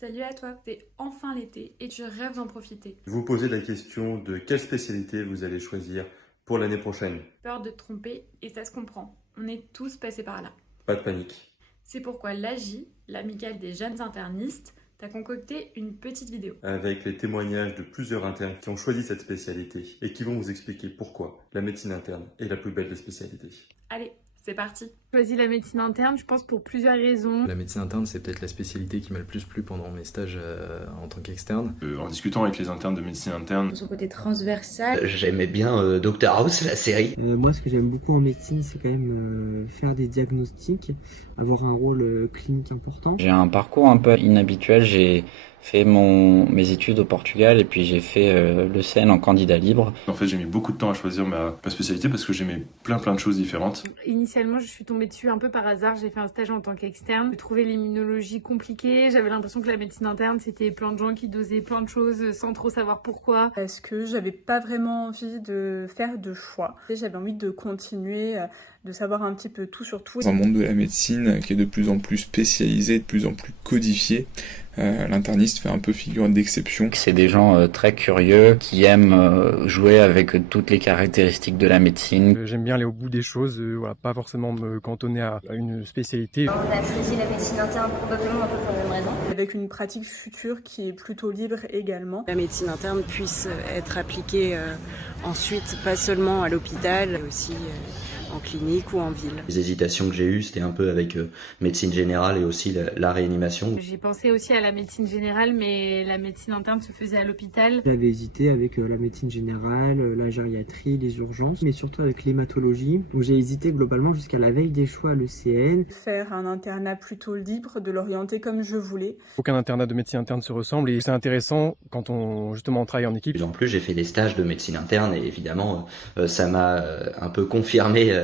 Salut à toi, c'est enfin l'été et tu rêves d'en profiter. Vous posez la question de quelle spécialité vous allez choisir pour l'année prochaine. Peur de te tromper et ça se comprend. On est tous passés par là. Pas de panique. C'est pourquoi l'AJ, l'amicale des jeunes internistes, t'a concocté une petite vidéo. Avec les témoignages de plusieurs internes qui ont choisi cette spécialité et qui vont vous expliquer pourquoi la médecine interne est la plus belle des spécialités. Allez, c'est parti. J'ai choisi la médecine interne, je pense pour plusieurs raisons. La médecine interne, c'est peut-être la spécialité qui m'a le plus plu pendant mes stages en tant qu'externe. En discutant avec les internes de médecine interne, Son côté transversal. J'aimais bien Dr House, la série. Moi, ce que j'aime beaucoup en médecine, c'est quand même faire des diagnostics, avoir un rôle clinique important. J'ai un parcours un peu inhabituel. J'ai fait mes études au Portugal et puis j'ai fait l'ECN en candidat libre. en fait j'ai mis beaucoup de temps à choisir ma spécialité parce que j'aimais plein de choses différentes. Initialement, je suis tombée dessus un peu par hasard, j'ai fait un stage en tant qu'externe. J'ai trouvé l'immunologie compliquée, j'avais l'impression que la médecine interne, c'était plein de gens qui dosaient plein de choses sans trop savoir pourquoi. Parce que j'avais pas vraiment envie de faire de choix. J'avais envie de continuer, de savoir un petit peu tout sur tout. Dans un monde de la médecine qui est de plus en plus spécialisé, de plus en plus codifié, l'interniste fait un peu figure d'exception. C'est des gens très curieux qui aiment jouer avec toutes les caractéristiques de la médecine. J'aime bien aller au bout des choses, pas forcément me cantonner à une spécialité. On a choisi la médecine interne probablement un peu pour la même raison. Avec une pratique future qui est plutôt libre également. La médecine interne puisse être appliquée ensuite, pas seulement à l'hôpital, mais aussi en clinique ou en ville. Les hésitations que j'ai eues, c'était un peu avec médecine générale et aussi la réanimation. J'ai pensé aussi à la médecine générale, mais la médecine interne se faisait à l'hôpital. J'avais hésité avec la médecine générale, la gériatrie, les urgences, mais surtout avec l'hématologie. Donc j'ai hésité globalement jusqu'à la veille des choix à l'ECN. Faire un internat plutôt libre, de l'orienter comme je voulais. Aucun internat de médecine interne se ressemble et c'est intéressant quand on travaille en équipe. En plus, j'ai fait des stages de médecine interne et évidemment, ça m'a un peu confirmé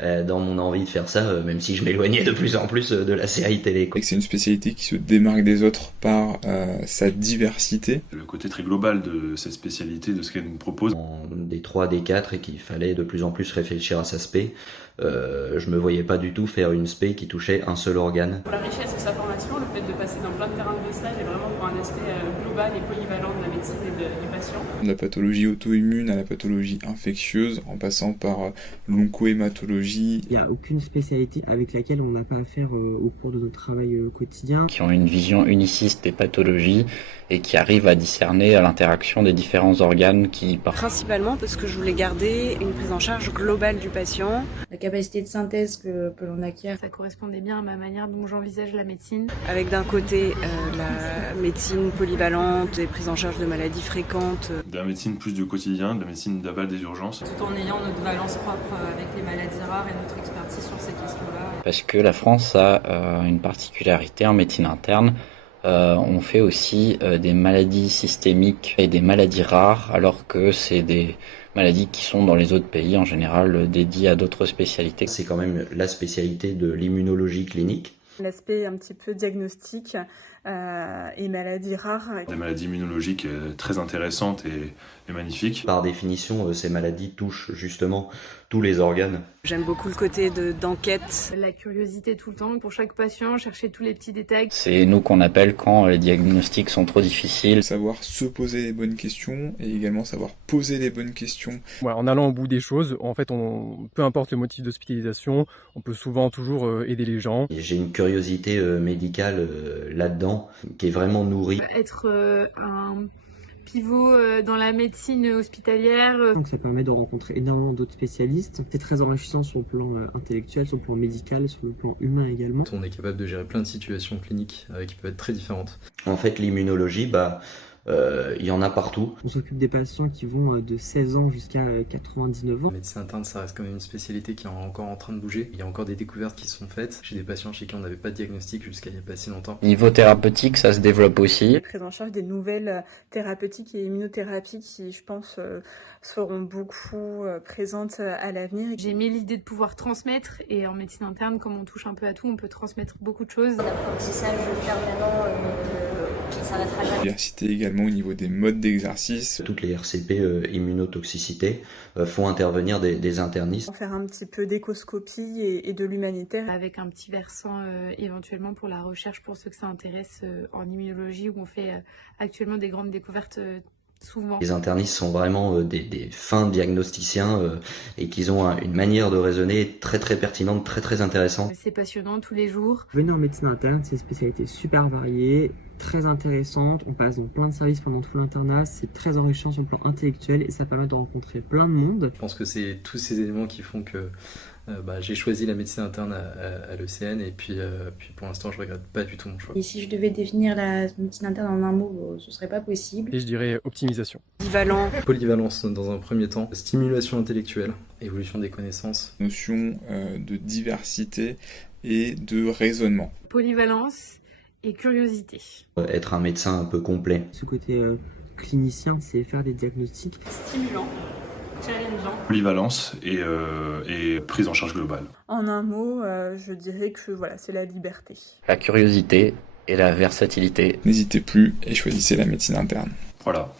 dans mon envie de faire ça, même si je m'éloignais de plus en plus de la série télé. Et que c'est une spécialité qui se démarque des autres par sa diversité. Le côté très global de cette spécialité, de ce qu'elle nous propose. Des 3, des 4 et qu'il fallait de plus en plus réfléchir à sa spé. Je me voyais pas du tout faire une spé qui touchait un seul organe. Pour la richesse de sa formation, le fait de passer dans plein de terrains de stage est vraiment pour un aspect global et polyvalent de la médecine et du patient. De la pathologie auto-immune à la pathologie infectieuse, en passant par l'oncohématologie. Il n'y a aucune spécialité avec laquelle on n'a pas à faire au cours de notre travail quotidien. Qui ont une vision uniciste des pathologies et qui arrivent à discerner l'interaction des différents organes qui partent. Principalement parce que je voulais garder une prise en charge globale du patient. La capacité de synthèse que l'on acquiert. Ça correspondait bien à ma manière dont j'envisage la médecine. Avec d'un côté la médecine polyvalente et prise en charge de maladies fréquentes. De la médecine plus du quotidien, de la médecine d'aval des urgences. Tout en ayant notre valence propre avec les maladies rares et notre expertise sur ces questions-là. Parce que la France a une particularité en médecine interne. On fait aussi des maladies systémiques et des maladies rares, alors que c'est des maladies qui sont dans les autres pays en général dédiées à d'autres spécialités. C'est quand même la spécialité de l'immunologie clinique. L'aspect un petit peu diagnostic et maladies rares. Des maladies immunologiques très intéressantes et magnifiques. Par définition, ces maladies touchent justement tous les organes. J'aime beaucoup le côté d'enquête. La curiosité tout le temps pour chaque patient, chercher tous les petits détails. C'est nous qu'on appelle quand les diagnostics sont trop difficiles. Savoir se poser les bonnes questions et également savoir poser les bonnes questions. En allant au bout des choses, en fait, peu importe le motif d'hospitalisation, on peut souvent toujours aider les gens. J'ai une curiosité médicale là-dedans qui est vraiment nourrie. Être un pivot dans la médecine hospitalière. Donc ça permet de rencontrer énormément d'autres spécialistes. C'est très enrichissant sur le plan intellectuel, sur le plan médical, sur le plan humain également. On est capable de gérer plein de situations cliniques qui peuvent être très différentes. En fait, l'immunologie, il y en a partout. On s'occupe des patients qui vont de 16 ans jusqu'à 99 ans. La médecine interne, ça reste quand même une spécialité qui est encore en train de bouger. Il y a encore des découvertes qui sont faites chez des patients chez qui on n'avait pas de diagnostic jusqu'à il n'y a pas si longtemps. Niveau thérapeutique, ça se développe aussi. La prise en charge des nouvelles thérapeutiques et immunothérapies qui, je pense, seront beaucoup présentes à l'avenir. J'ai aimé l'idée de pouvoir transmettre et en médecine interne, comme on touche un peu à tout, on peut transmettre beaucoup de choses. Un apprentissage permanent qui s'arrêtera jamais. Diversité également au niveau des modes d'exercice. Toutes les RCP immunotoxicité font intervenir des internistes. Faire un petit peu d'écoscopie et de l'humanitaire. Avec un petit versant éventuellement pour la recherche, pour ceux que ça intéresse en immunologie, où on fait actuellement des grandes découvertes souvent. Les internistes sont vraiment des fins diagnosticiens et qu'ils ont une manière de raisonner très très pertinente, très très intéressante. C'est passionnant tous les jours. Venez en médecine interne, c'est une spécialité super variée, très intéressante. On passe dans plein de services pendant tout l'internat, c'est très enrichissant sur le plan intellectuel et ça permet de rencontrer plein de monde. Je pense que c'est tous ces éléments qui font que j'ai choisi la médecine interne à l'ECN et puis pour l'instant je regrette pas du tout mon choix. Et si je devais définir la médecine interne en un mot, ce serait pas possible. Et je dirais optimisation. Polyvalence dans un premier temps, stimulation intellectuelle, évolution des connaissances. Notion de diversité et de raisonnement. Polyvalence et curiosité. Être un médecin un peu complet. Ce côté clinicien, c'est faire des diagnostics. Stimulant, challengeant. Polyvalence et prise en charge globale. En un mot, je dirais que voilà, c'est la liberté. La curiosité et la versatilité. N'hésitez plus et choisissez la médecine interne. Voilà.